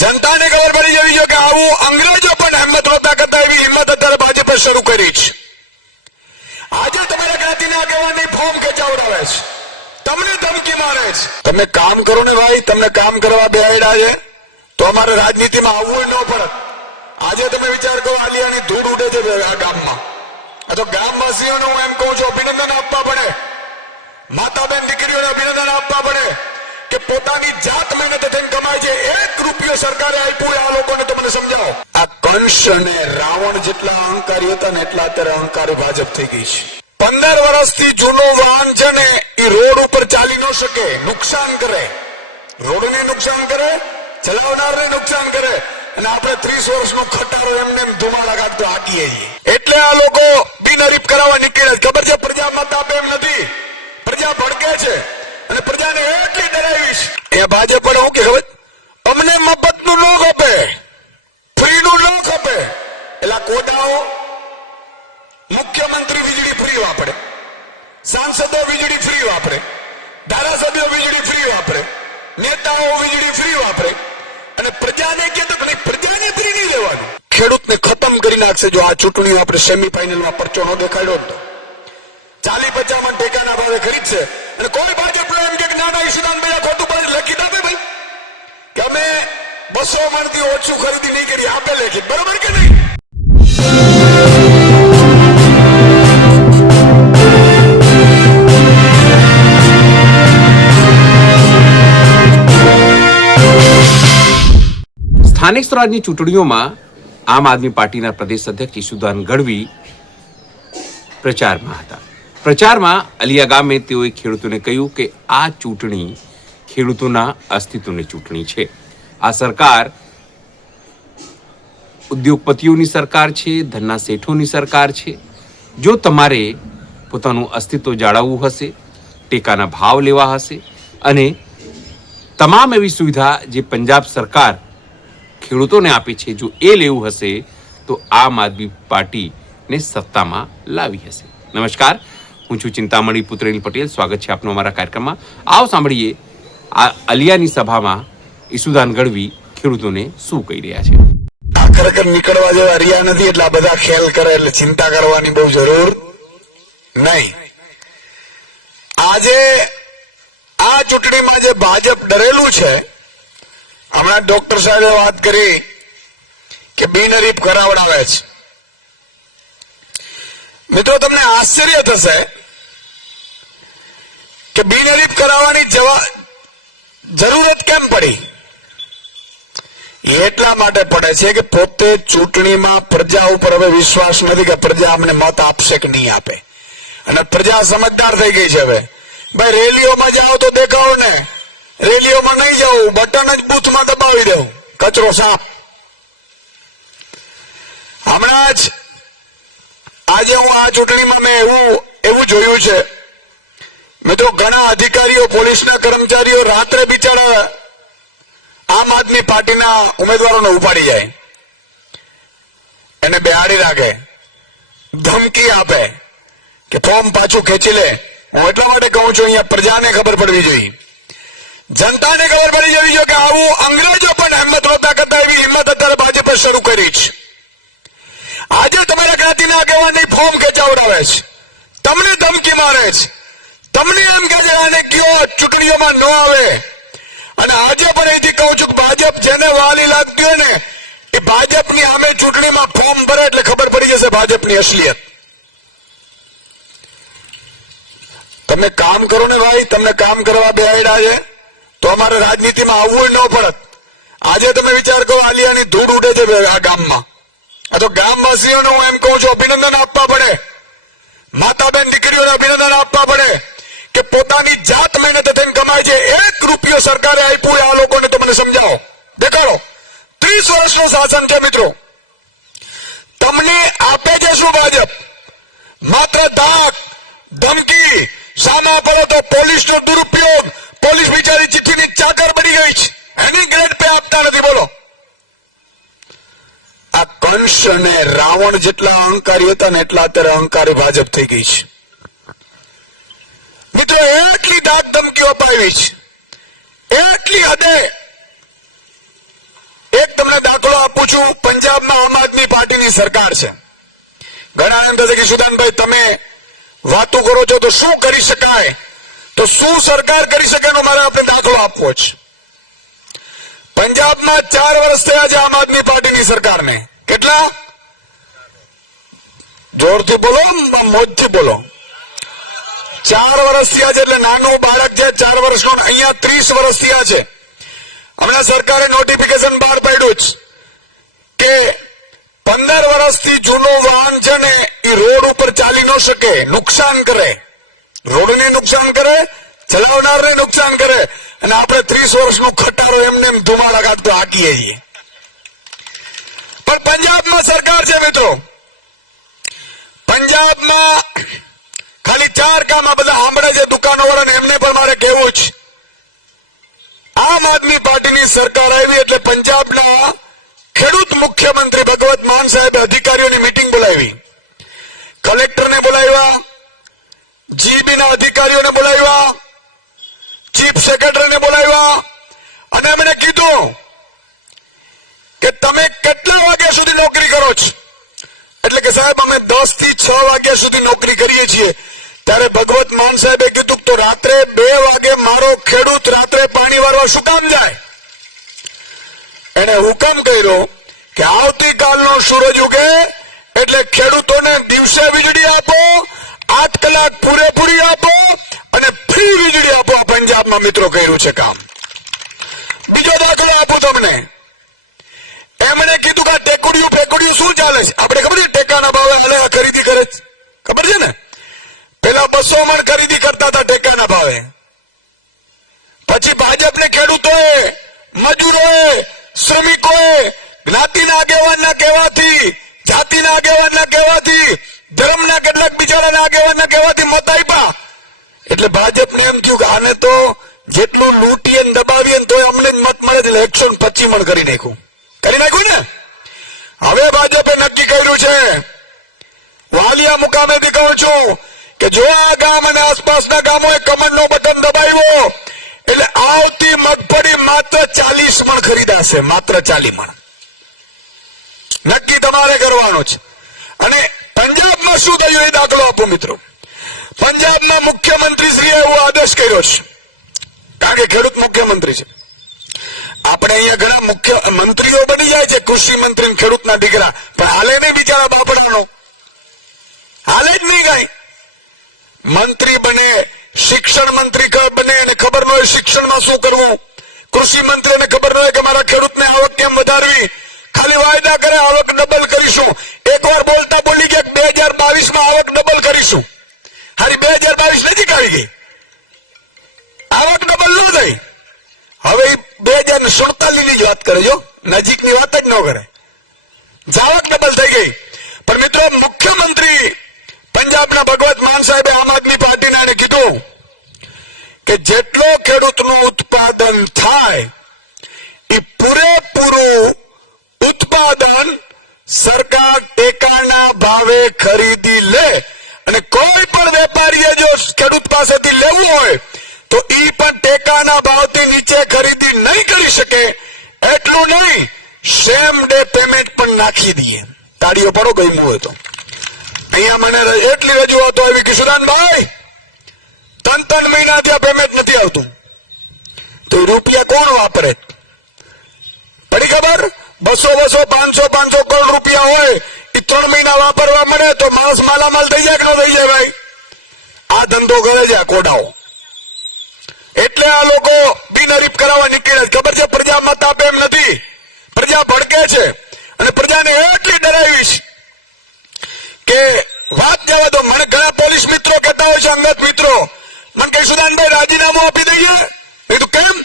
જનતાને ખબર પડી જવી જોઈએ કે આવું અંગ્રેજો પણ હિંમત નહોતા કરતા એવી હિંમત અત્યારે ભાજપે શરૂ કરી છે. આજે તમારા જ્ઞાતિના આગેવાનની ફોર્મ ખેંચાવડાવે છે, તમને ધમકી મારે છે. તમે કામ કરો ને ભાઈ, તમને કામ કરવા બેહાડ્યા છે તો અમારે રાજનીતિમાં આવવું ન પડે. આજે તમે વિચાર કરો, આલિયાની ધૂળ ઉડે છે આ ગામમાં. આ તો ગામવાસીઓને હું એમ કહું છું, અભિનંદન આપવા પડે, માતા બેન દીકરીઓને અભિનંદન આપવા પડે કે પોતાની જાત મહેનત થઈને કમાય છે. 1 રૂપિયો સરકારે આપ્યું આ લોકોને તો મને સમજાવો. આ કંસ અને રાવણ જેટલા અહંકારી હતા ને એટલા અત્યારે અહંકારી ભાજપ થઈ ગઈ છે. 15 વર્ષથી જૂનું વાહન છે ને એ રોડ ઉપર ચાલી ન શકે, નુકસાન કરે, રોડને નુકસાન કરે, ચલાવનારને નુકસાન કરે, અને આપણે 30 વર્ષનો ખટારો એમને ધુમાડા કાઢતો હાકીએ છીએ. એટલે આ લોકો બિનહરીફ કરાવવા નીકળે. ખબર છે પ્રજા મત આપે એમ નથી, પ્રજા ભડકે છે અને પ્રજાને એટલી ડરાવીશ એ ભાજપ પણ હું કે હવે અમને મફતનું ન ખપે, ફ્રીનું ન ખપે. એટલે કોટાઓ મુખ્યમંત્રી વીજળી ફ્રી વાપરે, સાંસદો વીજળી ફ્રી વાપરે, ધારાસભ્યો વીજળી ફ્રી વાપરે, નેતાઓ વીજળી ફ્રી વાપરે, અને પ્રજાને કે તો પ્રજાને ફ્રી નહીં લેવાનું. ખેડૂતને ખતમ કરી નાખશે જો આ ચૂંટણીઓ આપણે સેમીફાઇનલમાં પરચો ન દેખાડ્યો તો. 40-50 મણ ટેકાના ભાવે ખરીદશે અને કોઈ ભાજપ એમ કે નાના ઈશુદાનભાઈ ખોટું પડે લખી દે ભાઈ કે અમે 200 મણથી ઓછું ખરીદી નહીં કરી, આપે લેખી, બરોબર કે નહીં? સ્થાનિક સ્વરાજની ચૂંટણીઓમાં આમ આદમી પાર્ટીના પ્રદેશ અધ્યક્ષ ઈશુદાન ગઢવી પ્રચારમાં હતા. પ્રચારમાં અલિયા ગામે તેઓએ ખેડૂતોને કહ્યું કે આ ચૂંટણી ખેડૂતોના અસ્તિત્વની ચૂંટણી છે. આ સરકાર ઉદ્યોગપતિઓની સરકાર છે, ધનના શેઠોની સરકાર છે. જો તમારે પોતાનું અસ્તિત્વ જાળવવું હશે, ટેકાના ભાવ લેવા હશે અને તમામ એવી સુવિધા જે પંજાબ સરકાર ખેડૂતોને આપે છે, જો એ લેવું હશે તો આમ આદમી પાર્ટીને સત્તામાં લાવી હશે. નમસ્કાર, હું છું ચિંતામણી પુત્રેલ પટેલ. સ્વાગત છે આપનું અમારા કાર્યક્રમમાં. આવો સાંભળીએ આ અલિયાની સભામાં ઈશુદાન ગઢવી ખેડૂતોને શું કહી રહ્યા છે. ખરેખર નીકળવા જેવા રહ્યા નથી એટલે આ બધા ખેલ કરે એટલે ચિંતા કરવાની બહુ જરૂર નહીં. આજે આ ચૂંટણીમાં જે ભાજપ ડરેલું છે, હમણાં ડોક્ટર સાહેબે વાત કરી કે બિનહરીફ કરાવડાવે છે. મિત્રો તમને આશ્ચર્ય થશે કે બિનહરીફ કરાવવાની જરૂરત કેમ પડી. એટલા માટે પડે છે કે પોતે ચૂંટણીમાં પ્રજા ઉપર હવે વિશ્વાસ નથી કે પ્રજા અમને મત આપશે કે નહીં આપે, અને પ્રજા સમજદાર થઈ ગઈ છે. હવે ભાઈ રેલીઓમાં જાઓ તો દેખાવો ને, રેલીઓમાં નહીં જવું, બટન જ બૂથમાં દબાવી દઉં, કચરો સાફ. હમણાં જ આજે હું આ ચૂંટણીમાં મેં એવું જોયું છે મિત્રો, ઘણા અધિકારીઓ, પોલીસના કર્મચારીઓ રાત્રે બિચારા આમ આદમી પાર્ટીના ઉમેદવારોને ઉપાડી જાય, એને બેહાડી રાખે, ધમકી આપે કે ફોર્મ પાછું ખેંચી લે. હું એટલા માટે કહું છું અહીંયા પ્રજાને ખબર પડવી જોઈએ, જનતાને ખબર પડી જવી જોઈએ કે આવું અંગ્રેજો પણ હિંમત નહોતા કરતા એવી હિંમત અત્યારે ભાજપે શરૂ કરી છે. આજે તમારા જ્ઞાતિના આગેવાનની ફોર્મ ખેંચાવડાવે છે, તમને ધમકી મારે છે, તમને એમ કે છે આને કયો ચૂંટણીઓમાં ન આવે. અને આજે પણ એથી કહું છું કે ભાજપ જેને વાલી લાગતી હોય ને એ ભાજપની સામે ચૂંટણીમાં ફોર્મ ભરે એટલે ખબર પડી જશે ભાજપની અસલિયત. તમે કામ કરો ને ભાઈ, તમને કામ કરવા બેહાડ્યા છે તો અમારે રાજનીતિમાં આવવું ન પડે. આજે તમે વિચાર કરો, આલિયાની ધૂળ ઉડે છે આ ગામમાં. આ તો ગામવાસીઓને હું એમ કહું છું અભિનંદન આપવા પડે, માતા બેન દીકરીઓને અભિનંદન આપવા પડે કે પોતાની જાત મહેનત થઈને કમાય છે. 1 રૂપિયો સરકારે આપ્યું આ લોકોને તો મને સમજાવો, દેખાડો. 30 વર્ષનું શાસન છે મિત્રો, તમને આપે છે શું ભાજપ? માત્ર ધાક, ધમકી, સામા પડો તો પોલીસનો દુરુપયોગ. પોલીસ બિચારી ચિઠ્ઠીની ચાકર બની ગઈ છે, એની ગ્રેડ પે આપતા નથી. બોલો, આ કંસ અને રાવણ જેટલા અહંકારી હતા ને એટલા અત્યારે અહંકારી ભાજપ થઈ ગઈ છે. મિત્રો એટલી ધાક ધમકીઓ અપાવી છે, એટલી હદે આપું છું. પંજાબમાં આમ આદમી પાર્ટીની સરકાર છે. ઘણા એમ કહે કે સુદાનભાઈ તમે વાતો કરો છો તો શું કરી શકાય, તો શું સરકાર કરી શકે એનો મારે આપણે દાખલો આપવો છે. પંજાબમાં 4 વર્ષ થયા છે આમ આદમી પાર્ટીની સરકારને. કેટલા? જોરથી બોલો, મોજથી બોલો. 4 વર્ષ થયા છે. એટલે નાનું બાળક છે 4 વર્ષનો, અહીંયા 30 વર્ષ થયા છે. હમણાં સરકારે નોટિફિકેશન બહાર પાડ્યું છે કે 15 વર્ષથી જૂનું વાહન છે ને એ રોડ ઉપર ચાલી ન શકે, નુકસાન કરે, રોડને નુકસાન કરે, ચલાવનારને નુકસાન કરે, અને આપણે 30 વર્ષનું ખટારો એમને ધુમાડા કાઢતો હાકીએ છીએ. પણ પંજાબમાં સરકાર છે મિત્રો. પંજાબમાં ખાલી 4 કામ આ બધા આંબળે છે દુકાનો વાળા, એમને પણ મારે કહેવું છે. આમ આદમી પાર્ટીની સરકાર આવી એટલે પંજાબના ખેડૂત મુખ્યમંત્રી ભગવત માન સાહેબે અધિકારીઓની મીટિંગ બોલાવી, કલેક્ટરને બોલાવ્યા, જીબીના અધિકારીઓને બોલાવ્યા, ચીફ સેક્રેટરીને બોલાવ્યા, અને એમણે કીધું કે તમે કેટલા વાગ્યા સુધી નોકરી કરો છો? એટલે કે સાહેબ અમે 10 થી 6 વાગ્યા સુધી નોકરી કરીએ છીએ. ત્યારે ભગવત માન સાહેબે કીધું તો રાત્રે 2 વાગે મારો ખેડૂત રાત્રે પાણી વાળવા શું કામ જાય? એને હુકમ કર્યો કે આવતીકાલનો સૂરજ ઉગે એટલે ખેડૂતોને દિવસે વીજળી આપો, 8 કલાક પૂરેપૂરી આપો અને ફ્રી વીજળી આપો. આ પંજાબમાં મિત્રો કર્યું છે કામ. બીજો દાખલો આપું તમને. એમણે કીધું કે ટેકડીયું શું ચાલે છે? આપણે ખબર છે ટેકાના ભાવે ખરીદી કરે છે, ખબર છે ને? પેલા 200 મણ ખરીદી કરતા હતા ટેકાના ભાવે. પછી ભાજપને ખેડૂતોએ, મજૂરોએ, શ્રમિકોએ જ્ઞાતિના આગેવાનના કહેવાથી, જાતિના આગેવાનના કહેવાથી, ધર્મના કેટલાક બિચારાના આગેવાનના કહેવાથી મત આપ્યા. એટલે ભાજપને એમ થયું કે આને તો જેટલું લૂંટીએ ને દબાવીએ તો અમને જ મત મળે, એટલે 125 મણ કરી નાખ્યું ને. હવે ભાજપે નક્કી કર્યું છે, વાલિયા મુકામેથી કહું છું કે જો આ ગામ અને આસપાસના ગામોએ કમળનો બટન દબાવ્યો એટલે આવતી મગફળી માત્ર 40 મણ ખરીદાશે, માત્ર 40 મણ. નક્કી તમારે કરવાનું છે. અને પંજાબમાં શું થયું એ દાખલો આપો મિત્રો. પંજાબના મુખ્યમંત્રી શ્રીએ એવો આદેશ કર્યો છે, કારણ કે ખેડૂત મુખ્યમંત્રી છે. આપણે અહીંયા ઘણા મુખ્ય મંત્રીઓ બની જાય છે, કૃષિ મંત્રી, ખેડૂતના દીકરા, પણ હાલે નહીં બિચારા બાપડાનો, હાલે જ નહીં કઈ. મંત્રી બને, શિક્ષણ મંત્રી બને અને ખબર ન હોય શિક્ષણમાં શું કરવું, કૃષિ મંત્રીને ખબર ન હોય કે મારા ખેડૂતને આવક કેમ વધારવી, ખાલી વાયદા કરે આવક ડબલ કરીશું. એકવાર બોલતા બોલી ગયા 2022માં આવક ડબલ કરીશું. હારી 2022 નજીક આવી ગઈ, આવક ડબલ ન થઈ. હવે 2047 ની જ વાત કરે, જો નજીકની વાત જ ન કરે. આવક ડબલ થઈ ગઈ. પણ મિત્રો મુખ્યમંત્રી પંજાબના ભગવત માન સાહેબે આમ આદમી પાર્ટીને એને કીધું કે જેટલો ખેડૂતનું ઉત્પાદન થાય એ પૂરેપૂરું ઉત્પાદન સરકાર ટેકાના ભાવે ખરીદી લે, અને કોઈ પણ વેપારીએ જો ખેડૂત પાસેથી લેવું હોય તો ઈ પણ ટેકાના ભાવથી નીચે ખરીદી નહીં કરી શકે. એટલું નહીં, સેમ ડે પેમેન્ટ પણ નાખી દઈએ. તાળીઓ પાડો ગયું હોય તો. અહીંયા મને એટલી રજૂઆતો આવી કે સુદાનભાઈ 3 મહિના ત્યાં પેમેન્ટ નથી આવતું, તો રૂપિયા કોણ વાપરે? પડી ખબર? 200 500 કરોડ રૂપિયા હોય એ 3 મહિના વાપરવા મળે તો માણસ માલામાલ થઈ જાય કે ન થઈ જાય? ભાઈ આ ધંધો કરે છે આ કોડાઓ. એટલે આ લોકો બિનહરીફ કરાવવા નીકળે. ખબર છે પ્રજા મત આપે એમ નથી, પ્રજા ભડકે છે. અને પ્રજાને એટલી ડરાવીશ કે વાત જવા દો. મને ઘણા પોલીસ મિત્રો કહેતા હોય છે, અંગત મિત્રો, મને કહે સુદાનભાઈ રાજીનામું આપી દઈએ. મેં તો કેમ?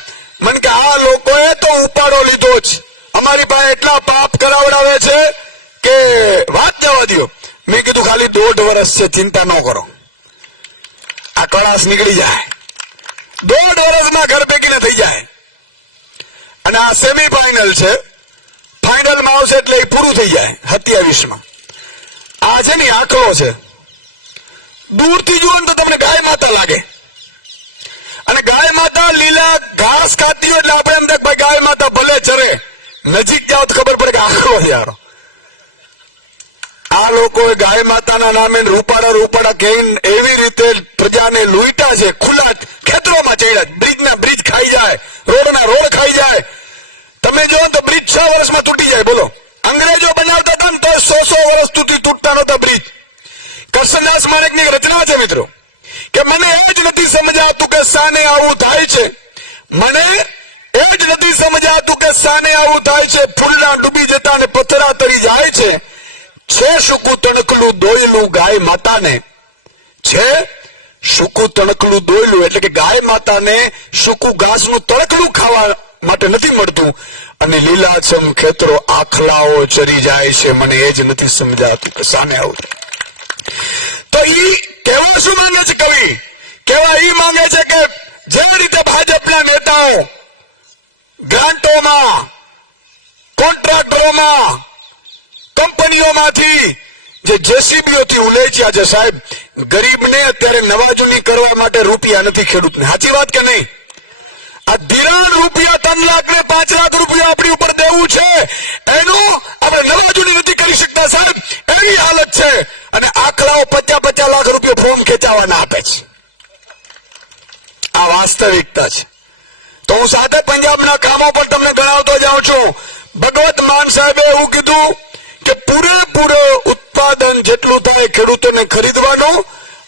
મને કે આ લોકોએ તો ઉપાડો લીધો જ, અમારી પાસે એટલા પાપ કરાવડાવે છે કે વાત જવા દો. મેં કીધું ખાલી 1.5 વર્ષ છે, ચિંતા ન કરો, આ કળાશ નીકળી જાય. 1.5 વર્ષમાં ઘર ભેગીને થઈ જાય. અને આ સેમીફાઈનલ છે, ફાઈનલમાં આવશે એટલે એ પૂરું થઈ જાય 27માં. આ છે ને આંકડો છે, દૂરથી જુઓ તો તમને ગાય માતા લાગે. અને ગાય માતા લીલા ઘાસ ખાતી હોય એટલે આપણે એમ દેખ ભાઈ ગાય માતા ભલે ચરે, નજીક જાઓ તો ખબર પડે કે આંકડો લોકોએ ગાય માતાના નામે રૂપાડા કહીને એવી રીતે પ્રજાને લૂંટા છે. ખુલ્લા ખેતરોમાં ચડ્યા, બ્રિજના બ્રિજ ખાઈ જાય, રોડના રોડ ખાઈ જાય. તમે જો તો બ્રિજ 6 વર્ષમાં તૂટી જાય. બોલો, અંગ્રેજો બનાવતા હતા ને તો 100 વર્ષ સુધી તૂટતા નહોતા બ્રિજ. કરસનદાસ માણેકની રચના છે મિત્રો, કે મને એ જ નથી સમજાતું કે શાને આવું થાય છે. મને એ જ નથી સમજાતું કે શાને આવું થાય છે. ફૂલના ડૂબી જતા ને પથરા તરી જાય છે. છે સૂકું તણકલું દોયલું ગાય માતાને, છે સૂકું તણકલું દોયલું એટલે કે ગાય માતાને સૂકું ઘાસનું તણકલું ખાવા માટે નથી મળતું, અને લીલાછમ ખેતરો આખલાઓ ચરી જાય છે. મને એ જ નથી સમજાતું કે શાને આવું થાય. તો ઈ કેવા શું માંગે છે કવિ? કેવા ઈ માંગે છે કે જે રીતે ભાજપના નેતાઓ ગ્રાન્ટોમાં, કોન્ટ્રાક્ટરોમાં, કંપનીઓમાંથી જે જેસીબીઓથી ઉલેચ્યા છે સાહેબ, ગરીબને અત્યારે નવાજૂની કરવા માટે રૂપિયા નથી ખેડૂતને. સાચી વાત કે નહીં? આ ધિરાણ રૂપિયા 3 લાખ ને 5 લાખ રૂપિયા આપણી ઉપર દેવું છે, એનું આપણે નવાજૂની નથી કરી શકતા સાહેબ. એવી હાલત છે. અને આખલાઓ 50-50 લાખ રૂપિયા ફોર્મ ખેંચાવાના આપે છે. આ વાસ્તવિકતા છે. તો હું સાથે પંજાબના કામો પર તમને ગણાવતો જાઉં છું. ભગવત માન સાહેબે એવું કીધું કે પૂરેપૂરો ઉત્પાદન જેટલું થાય ખેડૂતોને ખરીદવાનું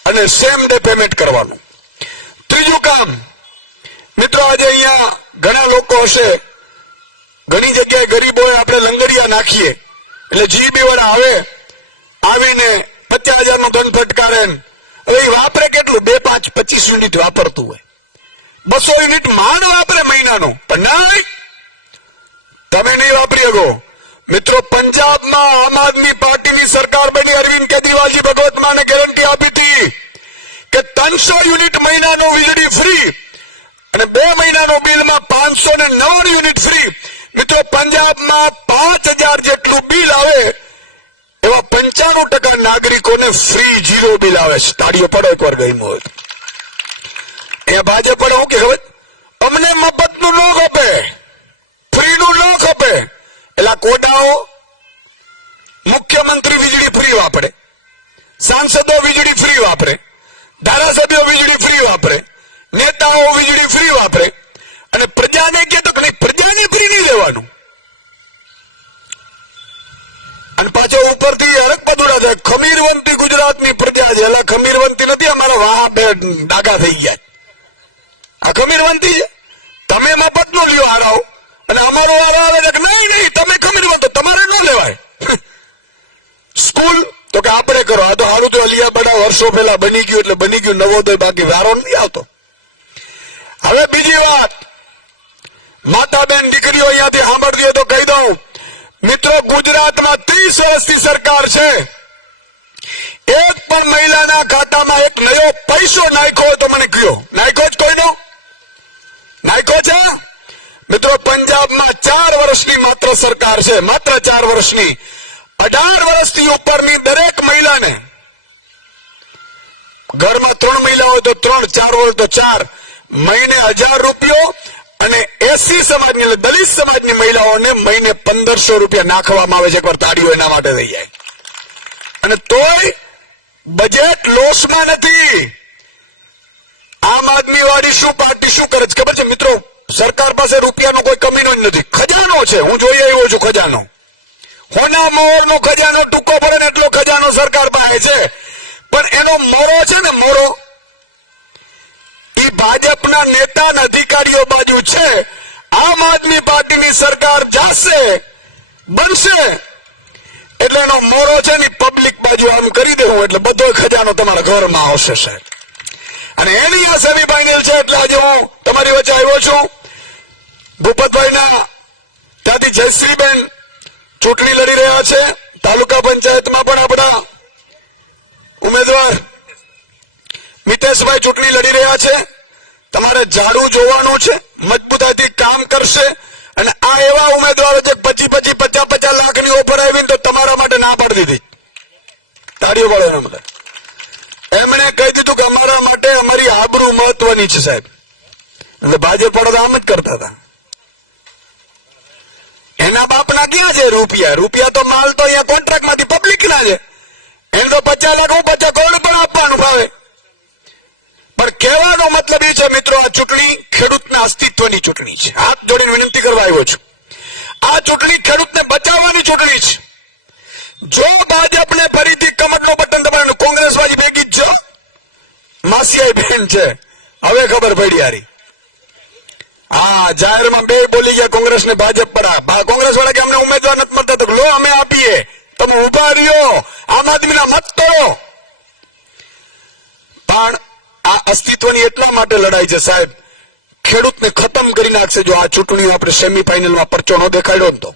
અને સેમ ડે પેમેન્ટ કરવાનું. ત્રીજું કામ મિત્રો, આજે અહીંયા ઘણા લોકો હશે, ઘણી જગ્યાએ ગરીબોએ આપણે લંગડિયા નાખીએ એટલે જીબી વાળા આવે, આવીને 50,000 નું ધન ફટકારે. હવે વાપરે કેટલું? 2, 5, 25 યુનિટ વાપરતું હોય. 200 યુનિટ માંડ વાપરે મહિનાનું. પણ નહીં, તમે નહીં વાપરી શકો મિત્રો. પંજાબમાં આમ આદમી પાર્ટીની સરકાર બની, અરવિંદ કેજરીવાલજી ભગવત માને ગેરંટી આપી હતી કે 300 યુનિટ મહિનાનું વીજળી ફ્રી અને 2 મહિનાનું બિલમાં 509 યુનિટ ફ્રી. મિત્રો પંજાબમાં 5,000 જેટલું બિલ આવે એવા 95% નાગરિકોને ફ્રી 0 બિલ આવે છે. તાળીઓ પડો એકવાર ગયું હોય. એ ભાજપ પડે હું કે હવે અમને મફતનું ન ખપે, ફ્રીનું ન ખપે. એટલે કોટાઓ, મુખ્યમંત્રી વીજળી ફ્રી વાપરે, સાંસદો વીજળી ફ્રી વાપરે, ધારાસભ્યો વીજળી ફ્રી વાપરે, નેતાઓ વીજળી ફ્રી વાપરે, અને પ્રજાને કે તો નહીં, પ્રજાને ફ્રી નહીં લેવાનું. અને પાછો ઉપરથી હરક પદુડા થાય. ખમીરવંતી ગુજરાતની પ્રજા છે. એટલે ખમીરવંતી નથી, અમારા વાહ ડાઘા થઈ ગયા. આ ખમીરવંતી છે. તમે મફત નો લ્યો હારાઓ, અને અમારો વારો આવે છે કે નહીં તમે ખમીરવંતો, તમારે ન લેવાય. સ્કૂલ તો કે આપણે કરો. આ તો સારું તો અલિયા બડા વર્ષો પહેલા બની ગયું એટલે બની ગયું, નવોદય બાકી વારો નથી આવતો. હવે બીજી વાત, માતા બેન દીકરીઓ અહીંયાથી સાંભળતી હોય તો કહી દઉં મિત્રો, ગુજરાતમાં 30 વર્ષથી સરકાર છે. એક પણ મહિલાના ખાતામાં એક નયો પૈસો નાખ્યો હોય તો મને કયો. નાખ્યો જ કોઈનો? નાખ્યો છે મિત્રો? પંજાબમાં 4 વર્ષની માત્ર સરકાર છે, માત્ર 4 વર્ષની. 18 વર્ષથી ઉપરની દરેક મહિલાને, ઘરમાં 3 મહિલા હોય તો 3, 4 હોય તો 4, મહિને 1000 રૂપિયો, અને એસસી સમાજની એટલે દલિત સમાજની મહિલાઓને મહિને 1500 રૂપિયા નાખવામાં આવે છે. એકવાર તાળીઓ એના માટે થઈ જાય. અને તોય બજેટ લોસમાં નથી. આમ આદમી વાળી શું પાર્ટી શું કરે છે ખબર છે મિત્રો? સરકાર પાસે રૂપિયાનો કોઈ કમીનો જ નથી. ખજાનો છે. હું જોઈ આવ્યો છું ખજાનો. હોના મોરનો ખજાનો ટૂંકો પડે ને એટલો ખજાનો સરકાર પાસે છે. પણ એનો મોરો છે ને, મોરો ઈ ભાજપના નેતા અને અધિકારીઓ બાજુ છે. આમ આદમી પાર્ટીની સરકાર જાશે, બનશે એટલે એનો મોરો છે ને પબ્લિક બાજુ આમ કરી દેવું એટલે બધો ખજાનો તમારા ઘરમાં આવશે સાહેબ. અને એની આ સેમી ફાઇનલ છે. એટલે આજે હું તમારી વચ્ચે આવ્યો છું. ભૂપતભાઈના ત્યાંથી જયશ્રીબેન ચૂંટણી લડી રહ્યા છે. તાલુકા પંચાયતમાં પણ આપણા ઉમેદવાર મિતેશભાઈ ચૂંટણી લડી રહ્યા છે. તમારે ઝાડુ જોવાનું છે, મજબૂતાઈથી કામ કરશે. અને આ એવા ઉમેદવારો છે 25-50 લાખની ઓફર આવી તો તમારા માટે ના પાડી દીધી. તાળીઓ પાડો એના માટે. એમણે કહી દીધું કે અમારા માટે અમારી આબરૂ મહત્વની છે સાહેબ. એટલે ભાજપ વાળા આમ જ કરતા હતા. એના બાપના ક્યાં છે રૂપિયા? રૂપિયા તો માલ તો અહીંયા કોન્ટ્રાક્ટમાંથી પબ્લિક ના છે. એને તો 50 લાખ 50 કરોડ પણ આપવાનું ભાવે. પણ કહેવાનો મતલબ એ છે મિત્રો, આ ચૂંટણી ખેડૂતના અસ્તિત્વની ચૂંટણી છે. હાથ જોડીને વિનંતી કરવા આવ્યો છું. આ ચૂંટણી ખેડૂતને બચાવવાની ચૂંટણી છે. જો ભાજપને ફરીથી કમરનું બટન દબાવવાનું, કોંગ્રેસ વાળી ભેગી જ જો માસિયાઈ બેન છે, હવે ખબર પડી યારી. હા, જાહેરમાં બે બોલી ગયા કોંગ્રેસ ને ભાજપ પર. કોંગ્રેસ વાળા કે અમને ઉમેદવાર નથી મળતા, તો લો અમે આપીએ, તમે ઉભા રહ્યો, આમ આદમીના મત તોડો. પણ આ અસ્તિત્વની એટલા માટે લડાઈ છે સાહેબ, ખેડૂતને ખતમ કરી નાખશે જો આ ચૂંટણીઓ આપણે સેમીફાઇનલમાં પરચો ન દેખાડ્યો તો.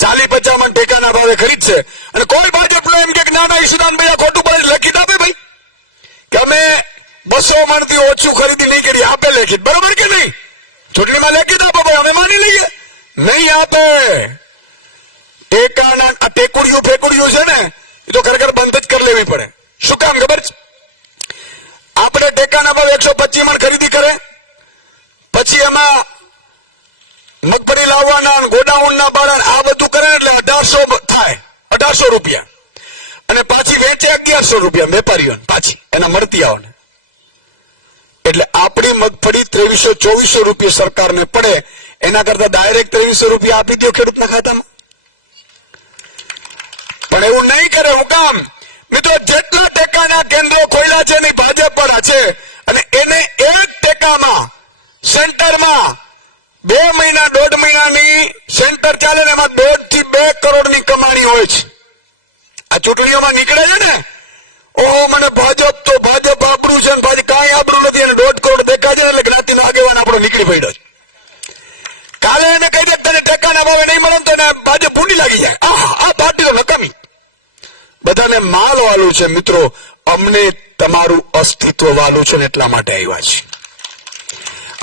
40-50 મણ ટેકાના ભાવે ખરીદશે અને કોઈ ભાજપનો એમ કે ના ના ઈશુદાનભાઈ આ ખોટું પડે લખી આપે ભાઈ કે અમે 200 મણથી ઓછું ખરીદી નહીં કરી, આપે લેખિત, બરોબર કે નહીં? ચૂંટણીમાં લેખિત આપો ભાઈ, અમે માની લઈએ. નહીં આપે. ટેકાના આ ટેકુડીઓ ફેકુડીઓ છે ને, એ તો ખરેખર બંધ જ કરી લેવી પડે. શું કામ ખબર છે? આપણે ટેકાના ભાવ 125 મણ ખરીદી કરે, પછી એમાં મગફળી લાવવાના, ગોડાઉનના ભાડા, આ બધું કરે એટલે 1800 થાય, 1800 રૂપિયા, અને પાછી વેચે 1100 રૂપિયા વેપારીઓને, પાછી એના મળતી આવે. એટલે આપણી મગફળી 2300-2400 રૂપિયા સરકારને પડે, એના કરતા ડાયરેક્ટ 2300 રૂપિયા આપી દો ખેડૂતના ખાતામાં. પણ એવું નહીં કરે. હું કામ મિત્રો, જેટલા ટેકાના કેન્દ્રો ખોલ્યા છે ને ભાજપ વાળા છે, અને એને એક ટેકામાં સેન્ટરમાં 2 મહિના 1.5 મહિનાની સેન્ટર ચાલે ને એમાં 1.5 થી 2 કરોડની કમાણી હોય છે. આ ચૂંટણીઓમાં નીકળે છે ને, ઓહો મને ભાજપ તો ભાજપ આપણું છે, પાછી કાંઈ આપણું નથી, અને 1.5 કરોડ દેખાય છે એટલે જ્ઞાતિનો આગેવાન આપણો નીકળી પડ્યો છે. કાલે એને કહી દે તને ટેકાના ભાવે નહીં મળે તો એને ભાજપ પૂંડી લાગી જાય. આ પાર્ટી તો નકામી. બધાને માલ વાલું છે મિત્રો, અમને તમારું અસ્તિત્વ વાલું છે ને એટલા માટે આવ્યા છે.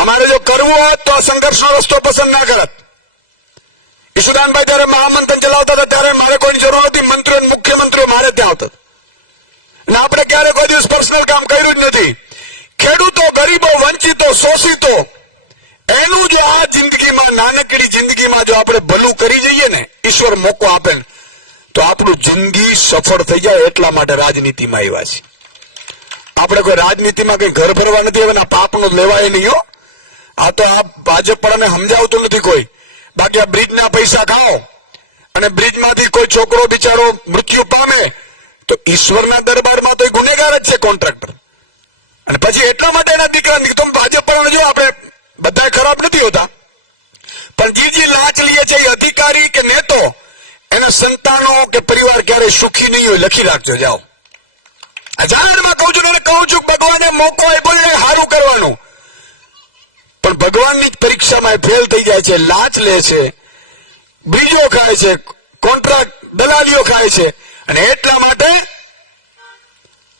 અમારે જો કરવું હોત તો આ સંઘર્ષનો રસ્તો પસંદ ના કરત. ઈશુદાનભાઈ જયારે મહામંથન ચલાવતા હતા ત્યારે મારે કોઈની જરૂર નથી, મંત્રીઓ મુખ્યમંત્રીઓ મારે ત્યાં આવતા, અને આપણે ક્યારે કોઈ દિવસ પર્સનલ કામ કર્યું જ નથી. ખેડૂતો, ગરીબો, વંચિતો, શોષિતો, એનું જો આ જિંદગીમાં, નાનકડી જિંદગીમાં જો આપણે ભલું કરી જઈએ ને, ઈશ્વર મોકો આપે તો આપણું જિંદગી સફળ થઈ જાય. એટલા માટે રાજનીતિમાં આવ્યા છે. આપણે કોઈ રાજનીતિમાં કઈ ઘર ભરવા નથી, હવે પાપનું લેવાય નહીં હો. આ તો આ ભાજપ પણ અમે સમજાવતું નથી કોઈ. બાકી આ બ્રિજના પૈસા ખાઓ અને બ્રિજમાંથી કોઈ છોકરો બિચારો મૃત્યુ પામે તો ઈશ્વરના દરબારમાં તો ગુનેગાર જ છે કોન્ટ્રાક્ટર. અને પછી એટલા માટે એના દીકરા તો ભાજપ પણ જો આપણે બધા ખરાબ નથી હોતા, પણ જે લાંચ લે છે એ અધિકારી કે નેતો, એના સંતાનો કે પરિવાર ક્યારે સુખી નહીં હોય. લખી રાખજો, જાઓ. જાહેરમાં કહું છું ને, કહું છું ભગવાને મોકો આપ્યો ને સારું કરવાનું, પણ ભગવાનની પરીક્ષામાં ફેલ થઈ જાય છે, લાંચ લે છે, બીજો ખાય છે, કોન્ટ્રાક્ટ દલાલીઓ ખાય છે, અને એટલા માટે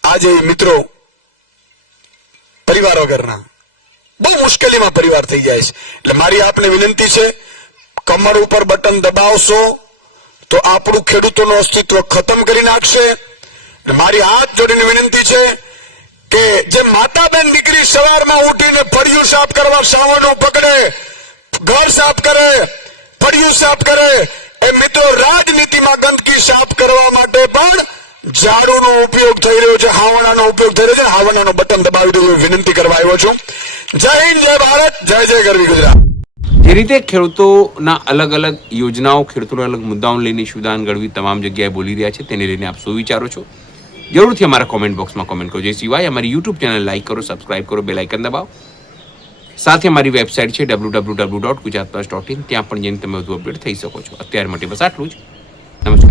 આજે મિત્રો પરિવાર વગરના બહુ મુશ્કેલીમાં પરિવાર થઈ જાય છે. એટલે મારી આપને વિનંતી છે, કમર ઉપર બટન દબાવશો તો આપણું ખેડૂતોનું અસ્તિત્વ ખતમ કરી નાખશે. મારી હાથ જોડીને વિનંતી છે કે જે માતા બેન દીકરી સવારમાં ઉઠીને ફળિયું સાફ કરવા સાવરણું પકડે, ઘર સાફ કરે, ફળિયું સાફ કરે, એ મિત્રો રાજનીતિમાં ગંદકી સાફ કરવા માટે પણ ઝાડુનો ઉપયોગ થઈ રહ્યો છે, હાવણાનો ઉપયોગ થઈ રહ્યો છે. હાવણાનો બટન દબાવી દો વિનંતી કરવા આવ્યો છું. જય હિન્દ, જય ભારત, જય જય ગરવી ગુજરાત. જે રીતે ખેડૂતોના અલગ અલગ યોજનાઓ, ખેડૂતોના અલગ મુદ્દાઓને લઈને ઈશુદાન ગઢવી તમામ જગ્યાએ બોલી રહ્યા છે, તેને લઈને આપ શું વિચારો છો જરૂરથી અમારા કોમેન્ટ બોક્સમાં કોમેન્ટ કરજો. એ સિવાય અમારી યુટ્યુબ ચેનલ લાઈક કરો, સબસ્ક્રાઇબ કરો, બેલ આઇકન દબાવો. સાથે અમારી વેબસાઇટ છે www.gujaratplus.in, ત્યાં પણ જઈને તમે વધુ અપડેટ થઈ શકો છો. અત્યાર માટે બસ આટલું જ. નમસ્કાર.